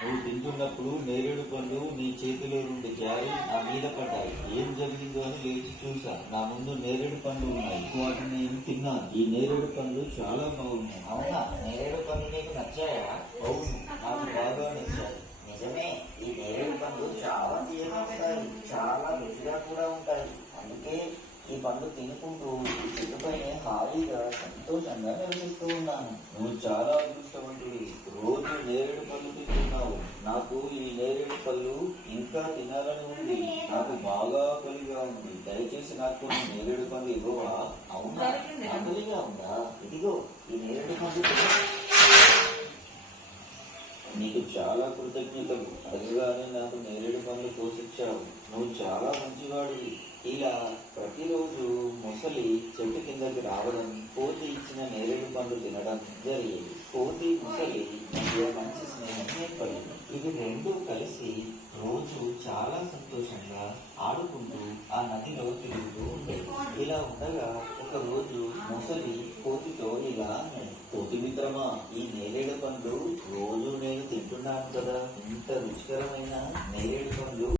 నువ్వు తింటున్నప్పుడు నేరేడు పండ్లు నీ చేతిలో నుండి జారి నా మీద పడ్డాయి. ఏం జరిగిందో అని లేచి చూసా. నా ముందు నేరేడు పండ్లు ఉన్నాయి. వాటిని నేను తిన్నాను. ఈ నేరేడు పండ్లు చాలా బాగున్నాయి. అవునా, నేరేడు పండ్లు నీకు నచ్చాయా? అవును, నాకు బాగా నచ్చాయి. నిజమే, ఈ నేరేడు పండ్లు చాలా తీయగా ఉంటాయి, చాలా రుచిగా కూడా ఉంటాయి. అందుకే ఈ పండు తినుకుంటూ ఈ చెట్టుపైనే హాయిగా సంతోషంగా నివసిస్తూ ఉన్నాను. నువ్వు చాలా అదృష్టవంతుడి. రోజు నేరేడు పళ్ళు తింటున్నావు. నాకు ఈ నేరేడు పళ్ళు ఇంకా తినాలని ఉంది. నాకు బాగా ఆకలిగా ఉంది. దయచేసి నాకు కొన్ని నేరేడు పళ్ళు ఇవ్వవా? అవునా, ఆకలిగా ఉందా? ఇదిగో ఈ నేరేడు పండు తిను. నీకు చాలా కృతజ్ఞతలు. అదిగానే నాకు నేరేడు పండ్లు కోసిచ్చావు. నువ్వు చాలా మంచివాడివి. ఇలా ప్రతిరోజు మొసలి చెట్టు కిందకి రావడం, కోతి ఇచ్చిన నేరేడు పండ్లు తినడం జరిగేది. కోతి మొసలి మధ్య మంచి స్నేహం ఏర్పడింది. ఇవి రెండూ కలిసి రోజు చాలా సంతోషంగా ఆడుకుంటూ ఆ నదిలో తిరుగుతూ ఉండేది. ఇలా ఉండగా ఒక రోజు మొసలి కోతితో ఇలా అన్నది, కోతి మిత్రమా, ఈ నేరేడు పండ్లు రోజు నేను తింటున్నాను కదా, ఇంత రుచికరమైన నేరేడు